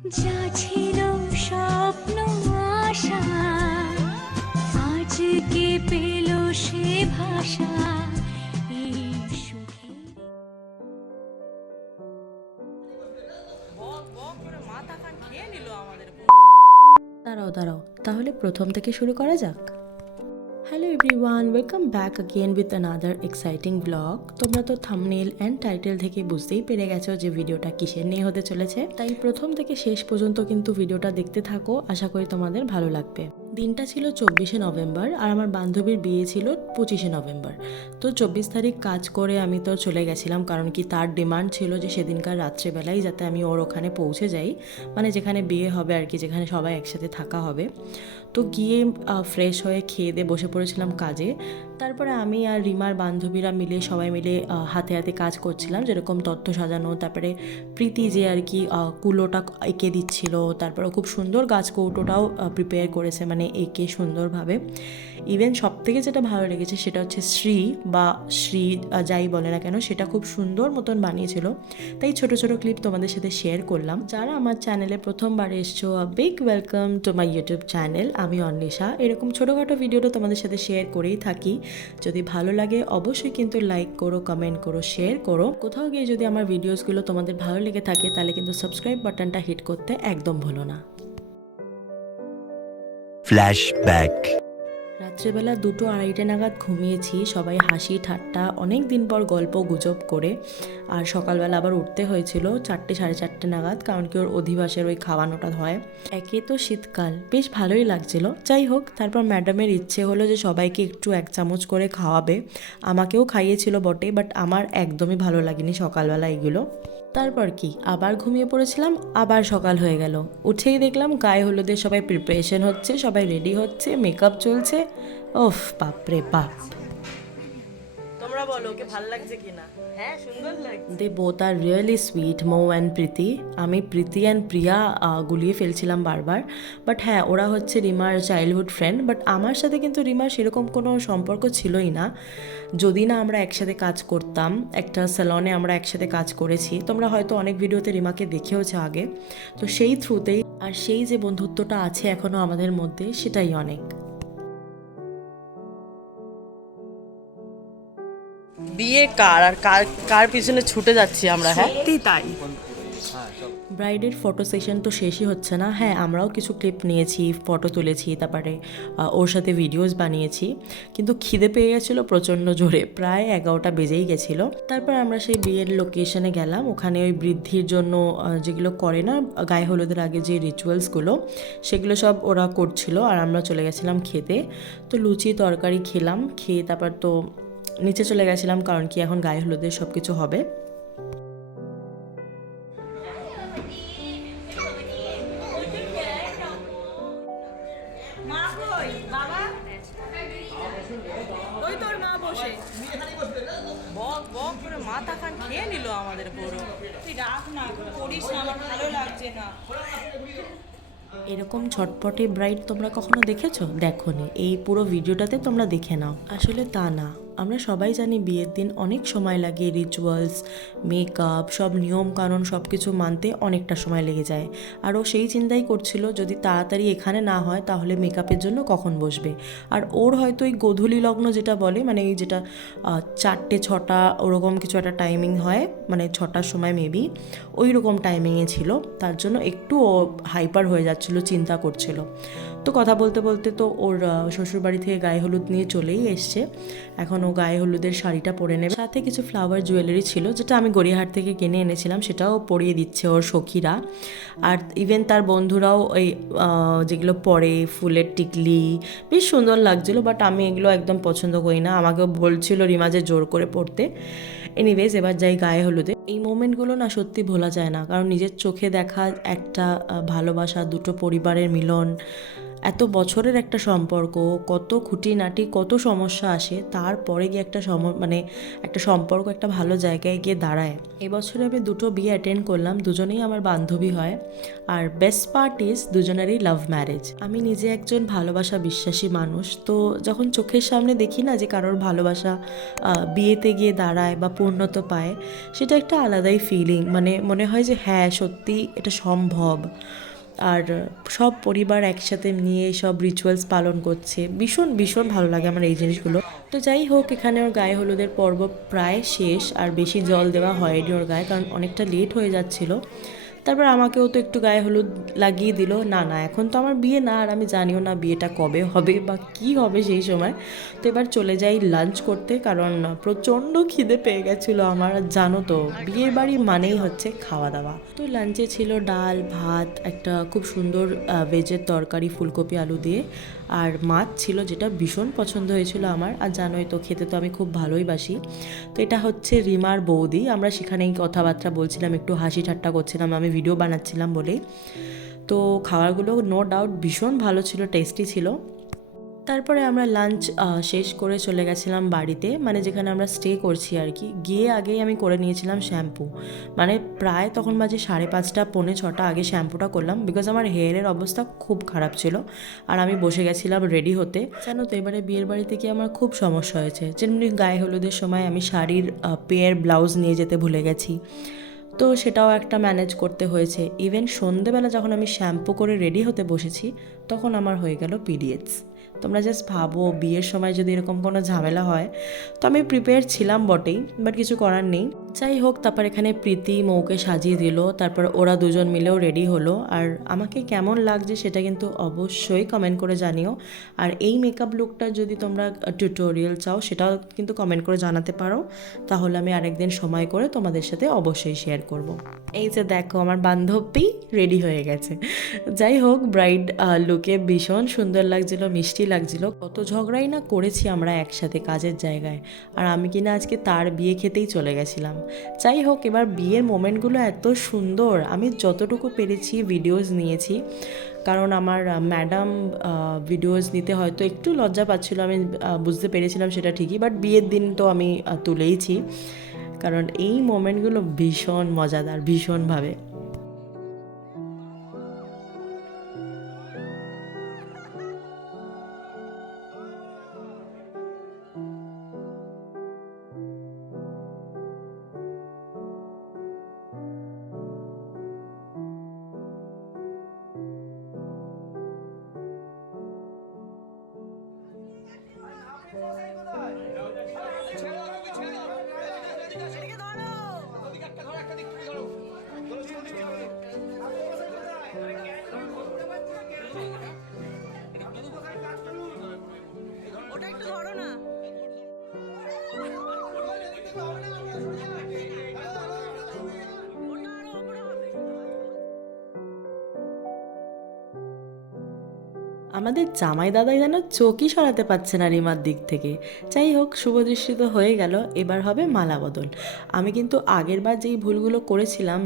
যা ছিল স্বপ্ন আশা আজকে পেল সে ভাষা এই সুখে। দাঁড়াও দাঁড়াও, তাহলে প্রথম থেকে শুরু করা যাক। Hello everyone, welcome back again with another exciting blog. তোমরা তো থাম্বনেল অ্যান্ড টাইটেল থেকে বুঝতেই পেরে গেছো যে ভিডিওটা কিসের নিয়ে হতে চলেছে, তাই প্রথম থেকে শেষ পর্যন্ত কিন্তু ভিডিওটা দেখতে থাকো, আশা করি তোমাদের ভালো লাগবে। দিনটা ছিল 24শে নভেম্বর আর আমার বান্ধবীর বিয়ে ছিল 25শে নভেম্বর। তো 24 তারিখ কাজ করে আমি তো চলে গেছিলাম, কারণ কি তার ডিমান্ড ছিল যে সেদিনকার রাত্রেবেলায় যাতে আমি ওর ওখানে পৌঁছে যাই, মানে যেখানে বিয়ে হবে আর কি, যেখানে সবাই একসাথে থাকা হবে। তো গিয়ে ফ্রেশ হয়ে খেয়ে দিয়ে বসে পড়েছিলাম কাজে। তারপরে আমি আর রিমার বান্ধবীরা মিলে সবাই মিলে হাতে হাতে কাজ করছিলাম, যেরকম তথ্য সাজানো, তারপরে প্রীতি যে আর কি কুলোটা এঁকে দিচ্ছিল, তারপরে খুব সুন্দর গাছ কৌটোটাও প্রিপেয়ার করেছে, মানে এঁকে সুন্দরভাবে। ইভেন সব থেকে যেটা ভালো লেগেছে সেটা হচ্ছে শ্রী যাই বলে না কেন, সেটা খুব সুন্দর মতন বানিয়েছিল। তাই ছোট ছোট ক্লিপ তোমাদের সাথে শেয়ার করলাম। যারা আমার চ্যানেলে প্রথমবার এসছো, big welcome to my YouTube channel. আমি অন্বেষা, এরকম ছোটোখাটো ভিডিওটা তোমাদের সাথে শেয়ার করেই থাকি। যদি ভালো লাগে অবশ্যই কিন্তু লাইক করো, কমেন্ট করো, শেয়ার করো। কোথাও গিয়ে যদি আমার ভিডিওসগুলো তোমাদের ভালো লেগে থাকে তাহলে কিন্তু সাবস্ক্রাইব বাটনটা হিট করতে একদম ভুলো না। ফ্ল্যাশব্যাক। রাত্রেবেলা 2-2-2:30 নাগাদ ঘুমিয়েছি, সবাই হাসি ঠাট্টা অনেক দিন পর গল্প গুজব করে। আর সকালবেলা আবার উঠতে হয়েছিল 4-4:30 নাগাদ, কারণ কি ওর অধিবাসের ওই খাওয়ানোটা হয়। একে তো শীতকাল, বেশ ভালোই লাগছিল। যাই হোক, তারপর ম্যাডামের ইচ্ছে হলো যে সবাইকে একটু 1 চামচ করে খাওয়াবে। আমাকেও খাইয়েছিল বটে, বাট আমার একদমই ভালো লাগেনি সকালবেলা এগুলো। তারপর কি আবার ঘুমিয়ে পড়েছিলাম, আবার সকাল হয়ে গেল। উঠেই দেখলাম গায়ে হলুদের সবাই প্রিপারেশন হচ্ছে, সবাই রেডি হচ্ছে, মেকআপ চলছে। ওফ বাপরে বাপ। তোমরা বলো ওকে ভালো লাগছে কিনা? হ্যাঁ, সুন্দর লাগছে। They both are really sweet, Mou and Preeti. আমি প্রীতি অ্যান্ড প্রিয়া গুলিয়ে ফেলছিলাম বারবার। বাট হ্যাঁ, ওরা হচ্ছে রিমার চাইল্ডহুড ফ্রেন্ড, বাট আমার সাথে কিন্তু রিমার সেরকম কোনো সম্পর্ক ছিলই না, যদি না আমরা একসাথে কাজ করতাম। একটা স্যালনে আমরা একসাথে কাজ করেছি, তোমরা হয়তো অনেক ভিডিওতে রিমাকে দেখেওছো আগে। তো সেই থ্রুতেই, আর সেই যে বন্ধুত্বটা আছে এখনও আমাদের মধ্যে, সেটাই অনেক। বিয়ে কার আর কার কার পিছনে ছুটে যাচ্ছি আমরা। হ্যাঁ, সত্যি তাই। ব্রাইডের ফটো সেশন তো শেষই হচ্ছে না। হ্যাঁ, আমরাও কিছু ক্লিপ নিয়েছি, ফটো তুলেছি, তারপরে ওর সাথে ভিডিওস বানিয়েছি। কিন্তু খিদে পেয়ে গেছিলো প্রচণ্ড জোরে, প্রায় 11টা বেজেই গেছিলো। তারপর আমরা সেই বিয়ের লোকেশনে গেলাম। ওখানে ওই বৃদ্ধির জন্য যেগুলো করে না গায়ে হলুদের আগে, যে রিচুয়ালসগুলো, সেগুলো সব ওরা করছিল, আর আমরা চলে গেছিলাম খেতে। তো লুচি তরকারি খেলাম, খেয়ে তারপর তো নিচে চলে গেছিলাম, কারণ কি এখন গায়ে হলুদের সব কিছু হবে। ওই তোর মা বসে। বক বক করে মাথা খান খেয়ে নিল আমাদের পুরো। তুই রাখ না, করিস না, আমার ভালো লাগছে না। এরকম ছটপটে ব্রাইড তোমরা কখনো দেখেছো? দেখোনি? এই পুরো ভিডিওটাতে তোমরা দেখে নাও। আসলে তা না, আমরা সবাই জানি বিয়ের দিন অনেক সময় লাগে, রিচুয়ালস, মেকআপ, সব নিয়ম কানুন সব কিছু মানতে অনেকটা সময় লেগে যায়। আর ও সেই চিন্তাই করছিল যদি তাড়াতাড়ি এখানে না হয় তাহলে মেকআপের জন্য কখন বসবে। আর ওর হয়তো এই গোধূলি লগ্ন যেটা বলে, মানে এই যেটা 4-6 ওরকম কিছু একটা টাইমিং হয়, মানে 6টার সময় মেবি ওই রকম টাইমিংয়ে ছিল, তার জন্য একটু ও হাইপার হয়ে যাচ্ছিল, চিন্তা করছিল। তো কথা বলতে বলতে তো ওর শ্বশুরবাড়ি থেকে গায়ে হলুদ নিয়ে চলেই এসছে। এখন ও গায়ে হলুদের শাড়িটা পরে নেবে, সাথে কিছু ফ্লাওয়ার জুয়েলারি ছিল যেটা আমি গড়িয়াহাট থেকে কিনে এনেছিলাম, সেটাও পরিয়ে দিচ্ছে ওর সখীরা। আর ইভেন তার বন্ধুরাও ওই যেগুলো পরে ফুলের টিকলি, বেশ সুন্দর লাগছিল। বাট আমি এগুলো একদম পছন্দ করি না, আমাকেও বলছিল রিমা যে জোর করে পড়তে। এনিওয়েজ, এবার যাই গায়ে হলুদে। এই মোমেন্টগুলো না সত্যি ভোলা যায় না, কারণ নিজের চোখে দেখা একটা ভালোবাসা, দুটো পরিবারের মিলন, এত বছরের একটা সম্পর্ক, কত খুঁটিনাটি কত সমস্যা আসে, তারপরে গিয়ে একটা সম্পর্ক একটা ভালো জায়গায় গিয়ে দাঁড়ায়। এবছরে আমি দুটো বিয়ে অ্যাটেন্ড করলাম, দুজনেই আমার বান্ধবী হয়। আর বেস্ট পার্ট ইজ দুজনেরই লাভ ম্যারেজ। আমি নিজে একজন ভালোবাসা বিশ্বাসী মানুষ, তো যখন চোখের সামনে দেখি না যে কারোর ভালোবাসা বিয়েতে গিয়ে দাঁড়ায় বা পূর্ণতা পায়, সেটা একটা আলাদাই ফিলিং। মনে হয় যে হ্যাঁ, সত্যি এটা সম্ভব। আর সব পরিবার একসাথে নিয়ে সব রিচুয়ালস পালন করছে, ভীষণ ভীষণ ভালো লাগে আমার এই জিনিসগুলো। তো যাই হোক, এখানে ওর গায়ে হলুদের পর্ব প্রায় শেষ, আর বেশি জল দেওয়া হয়নি ওর গায়ে, কারণ অনেকটা লেট হয়ে যাচ্ছিল। তারপর আমাকেও তো একটু গায়ে হলুদ লাগিয়ে দিল। না না, এখন তো আমার বিয়ে না, আর আমি জানিও না বিয়েটা কবে হবে বা কি হবে সেই সময়। তো এবার চলে যাই লাঞ্চ করতে, কারণ প্রচণ্ড খিদে পেয়ে গেছিলো আমার। আর জানো তো, বিয়ের বাড়ি মানেই হচ্ছে খাওয়া দাওয়া। তো লাঞ্চে ছিল ডাল ভাত, একটা খুব সুন্দর ভেজের তরকারি ফুলকপি আলু দিয়ে, আর মাছ ছিল, যেটা ভীষণ পছন্দ হয়েছিল আমার। আর জানোই তো, খেতে তো আমি খুব ভালোই বাসি। তো এটা হচ্ছে রিমার বৌদি। আমরা সেখানেই কথাবার্তা বলছিলাম, একটু হাসি ঠাট্টা করছিলাম, আমি ভিডিও বানাচ্ছিলাম বলেই। তো খাবারগুলো নো ডাউট ভীষণ ভালো ছিল, টেস্টি ছিল। তারপরে আমরা লাঞ্চ শেষ করে চলে গেছিলাম বাড়িতে, যেখানে আমরা স্টে করছি আর কি। গিয়ে আগেই আমি করে নিয়েছিলাম শ্যাম্পু, প্রায় তখন বাজে 5:30 পৌনে 6টা আগে শ্যাম্পুটা করলাম, বিকজ আমার হেয়ারের অবস্থা খুব খারাপ ছিল। আর আমি বসে গেছিলাম রেডি হতে। জানো তো, এবারে বিয়ের বাড়িতে গিয়ে আমার খুব সমস্যা হয়েছে। যেমনি গায়ে হলুদের সময় আমি শাড়ির পেয়ার ব্লাউজ নিয়ে যেতে ভুলে গেছি, তো সেটাও একটা ম্যানেজ করতে হয়েছে। ইভেন সন্ধেবেলা যখন আমি শ্যাম্পু করে রেডি হতে বসেছি, তখন আমার হয়ে গেল পিরিয়ডস। তোমরা জাস্ট ভাবো, বিয়ের সময় যদি এরকম কোনো ঝামেলা হয়। তো আমি প্রিপেয়ার ছিলাম বটেই, বাট কিছু করার নেই। যাই হোক, তারপর এখানে প্রীতি মৌকে সাজিয়ে দিল, তারপর ওরা দুজন মিলেও রেডি হলো। আর আমাকে কেমন লাগছে সেটা কিন্তু অবশ্যই কমেন্ট করে জানিও। আর এই মেকআপ লুকটা যদি তোমরা টিউটোরিয়াল চাও, সেটাও কিন্তু কমেন্ট করে জানাতে পারো, তাহলে আমি আরেকদিন সময় করে তোমাদের সাথে অবশ্যই শেয়ার করব। এই যে দেখো, আমার বান্ধবী রেডি হয়ে গেছে। যাই হোক, ব্রাইড লুকে ভীষণ সুন্দর লাগছিল, মিষ্টি লাগছিল। কত ঝগড়াই না করেছি আমরা একসাথে কাজের জায়গায়, আর আমি কিনা আজকে তার বিয়ে খেতেই চলে গেছিলাম। যাই হোক, এবার বিয়ের মোমেন্টগুলো এত সুন্দর, আমি যতটুকু পেরেছি ভিডিওস নিয়েছি, কারণ আমার ম্যাডাম ভিডিওস নিতে হয়তো একটু লজ্জা পাচ্ছিল, আমি বুঝতে পেরেছিলাম সেটা ঠিকই, বাট বিয়ের দিন তো আমি তুলেইছি, কারণ এই মোমেন্টগুলো ভীষণ মজাদার ভীষণভাবে। ওটা একটু ধরো না। আমাদের জামাই দাদাই যেন চোখই সরাতে পারছে না রিমার দিক থেকে। যাই হোক, শুভদৃষ্টি তো হয়ে গেল, এবার হবে মালা বদল। আমি কিন্তু আগের বার যেই ভুলগুলো করেছিলাম,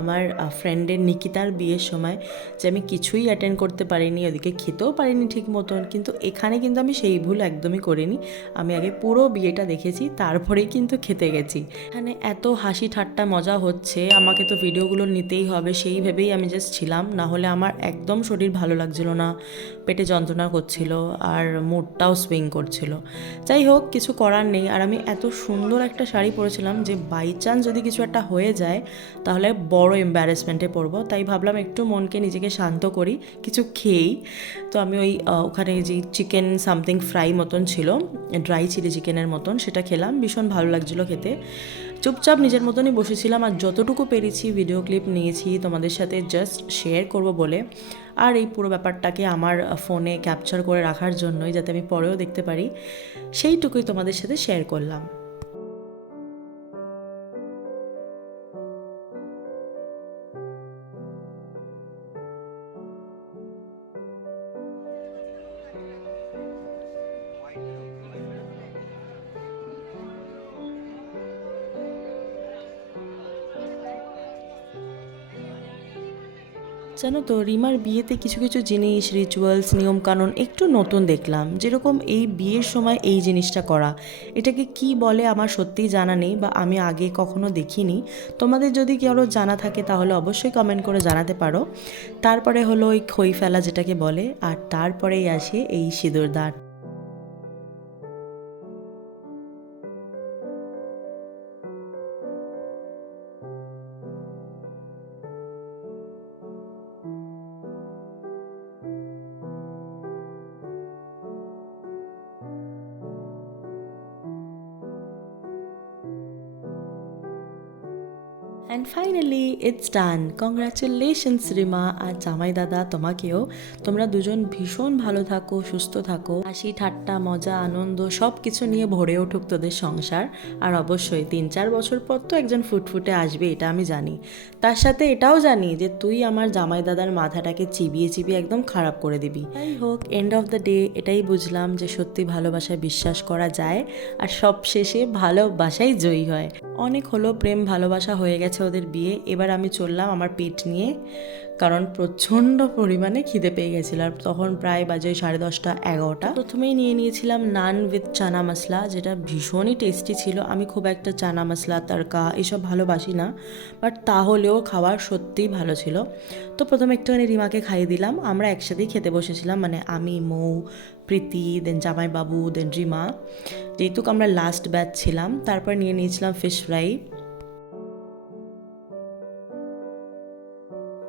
আমার ফ্রেন্ডের নিকিতার বিয়ের সময়, যে আমি কিছুই অ্যাটেন্ড করতে পারিনি, ওদিকে খেতেও পারিনি ঠিক মতন, কিন্তু এখানে কিন্তু আমি সেই ভুল একদমই করিনি। আমি আগে পুরো বিয়েটা দেখেছি, তারপরেই কিন্তু খেতে গেছি। এখানে এত হাসি ঠাট্টা মজা হচ্ছে, আমাকে তো ভিডিওগুলো নিতেই হবে সেই ভেবেই আমি জাস্ট ছিলাম, না হলে আমার একদম শরীর ভালো লাগছিল না, পেটে যন্ত্রণা করছিল, আর মুডটাও সুইং করছিল। যাই হোক, কিছু করার নেই। আর আমি এত সুন্দর একটা শাড়ি পরেছিলাম যে বাই চান্স যদি কিছু একটা হয়ে যায়, তাহলে বড় এম্বারেসমেন্টে পড়বো। তাই ভাবলাম একটু মনকে নিজেকে শান্ত করি কিছু খেয়েই। তো আমি ওখানে যে চিকেন সামথিং ফ্রাই মতন ছিল, ড্রাই চিলি চিকেনের মতন, সেটা খেলাম, ভীষণ ভালো লাগছিলো খেতে। চুপচাপ নিজের মতনই বসেছিলাম, আর যতটুকু পেরেছি ভিডিও ক্লিপ নিয়েছি তোমাদের সাথে জাস্ট শেয়ার করব বলে। আর এই পুরো ব্যাপারটাকে আমার ফোনে ক্যাপচার করে রাখার জন্যই, যাতে আমি পরেও দেখতে পারি, সেইটুকুই তোমাদের সাথে শেয়ার করলাম। জানো তো রিমার বিয়েতে কিছু কিছু জিনিস রিচুয়ালস নিয়মকানুন একটু নতুন দেখলাম, যেরকম এই বিয়ের সময় এই জিনিসটা করা, এটাকে কি বলে আমার সত্যিই জানা নেই বা আমি আগে কখনো দেখিনি। তোমাদের যদি কারো জানা থাকে তাহলে অবশ্যই কমেন্ট করে জানাতে পারো। তারপরে হলো ওই খই ফেলা যেটাকে বলে, আর তারপরেই আসে এই সিঁদুর দান। And finally it's done. Congratulations Rima আর জামাই দাদা, তোমাকেও। তোমরা দুজন ভীষণ ভালো থাকো, সুস্থ থাকো, হাসি ঠাট্টা মজা আনন্দ সব কিছু নিয়ে ভরে উঠুক তোদের সংসার। আর অবশ্যই 3-4 বছর পর তো একজন ফুটফুটে আসবে, এটা আমি জানি। তার সাথে এটাও জানি যে তুই আমার জামাই দাদার মাথাটাকে চিবিয়ে চিবিয়ে একদম খারাপ করে দিবি। যাই হোক, এন্ড অফ দ্য ডে এটাই বুঝলাম যে সত্যি ভালোবাসায় বিশ্বাস করা যায়, আর সব শেষে ভালোবাসাই জয়ী হয়। অনেক হলো, প্রেম ভালোবাসা হয়ে গেছে ওদের বিয়ে। এবার আমি চললাম আমার পেট নিয়ে, কারণ প্রচণ্ড পরিমাণে খিদে পেয়ে গেছিল। আর তখন প্রায় বাজে 10:30-11টা। প্রথমেই নিয়ে নিয়েছিলাম নান উইথ চানা মশলা, যেটা ভীষণই টেস্টি ছিল। আমি খুব একটা চানা মশলা তড়কা এসব ভালোবাসি না, বাট তাহলেও খাবার সত্যিই ভালো ছিল। তো প্রথমে একটুখানি রিমাকে খাইয়ে দিলাম। আমরা একসাথেই খেতে বসেছিলাম, মানে আমি, মৌ, প্রীতি, দেন জামাইবাবু, দেন রিমা, যেহেতু আমরা লাস্ট ব্যাচ ছিলাম। তারপর নিয়ে নিয়েছিলাম ফিশ ফ্রাই।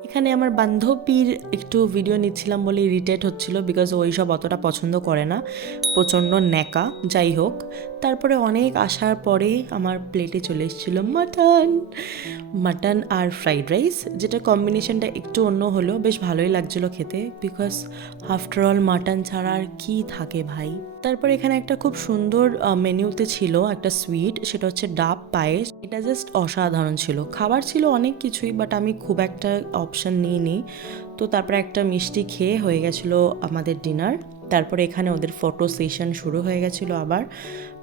এখানে আমার বান্ধবীর একটু ভিডিও নিচ্ছিলাম বলে ইরিটেট হচ্ছিল, বিকজ ওই সব অতটা পছন্দ করে না, প্রচণ্ড ন্যাকা। যাই হোক, তারপরে অনেক আসার পরে আমার প্লেটে চলে এসেছিলো মাটন আর ফ্রাইড রাইস, যেটা কম্বিনেশনটা একটু অন্য হলেও বেশ ভালোই লাগছিলো খেতে, বিকজ আফটারঅল মাটন ছাড়া আর কী থাকে ভাই। তারপর এখানে একটা খুব সুন্দর মেনুতে ছিল একটা সুইট, সেটা হচ্ছে ডাব পায়েস। এটা জাস্ট অসাধারণ ছিল। খাবার ছিল অনেক কিছুই, বাট আমি খুব একটা অপশান নিইনি। তো তারপরে একটা মিষ্টি খেয়ে হয়ে গেছিলো আমাদের ডিনার। তারপরে এখানে ওদের ফটো সেশন শুরু হয়ে গেছিলো আবার।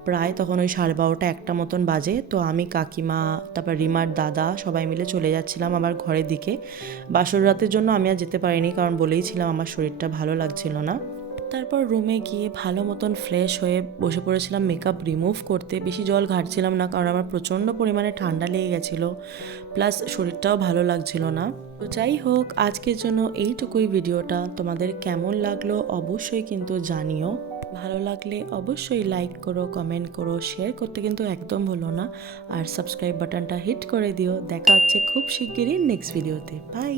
প্রায় তখন ওই 12:30-1টা মতন বাজে। তো আমি, কাকিমা, তারপর রিমার দাদা সবাই মিলে চলে যাচ্ছিলাম আমার ঘরের দিকে। বাসর রাতের জন্য আমি আর যেতে পারিনি, কারণ বলেইছিলাম আমার শরীরটা ভালো লাগছিল না। তারপর রুমে গিয়ে ভালো মতন ফ্রেশ হয়ে বসে পড়েছিলাম মেকআপ রিমুভ করতে। বেশি জল ঘাটছিলাম না, কারণ আমার প্রচণ্ড পরিমাণে ঠান্ডা লেগে গেছিলো, প্লাস শরীরটাও ভালো লাগছিল না। তো যাই হোক, আজকের জন্য এইটুকুই ভিডিওটা। তোমাদের কেমন লাগলো অবশ্যই কিন্তু জানিও। ভালো লাগলে অবশ্যই লাইক করো, কমেন্ট করো, শেয়ার করতে কিন্তু একদম ভুলো না। আর সাবস্ক্রাইব বাটনটা হিট করে দিও। দেখা হচ্ছে খুব শিগগিরই নেক্সট ভিডিওতে। বাই।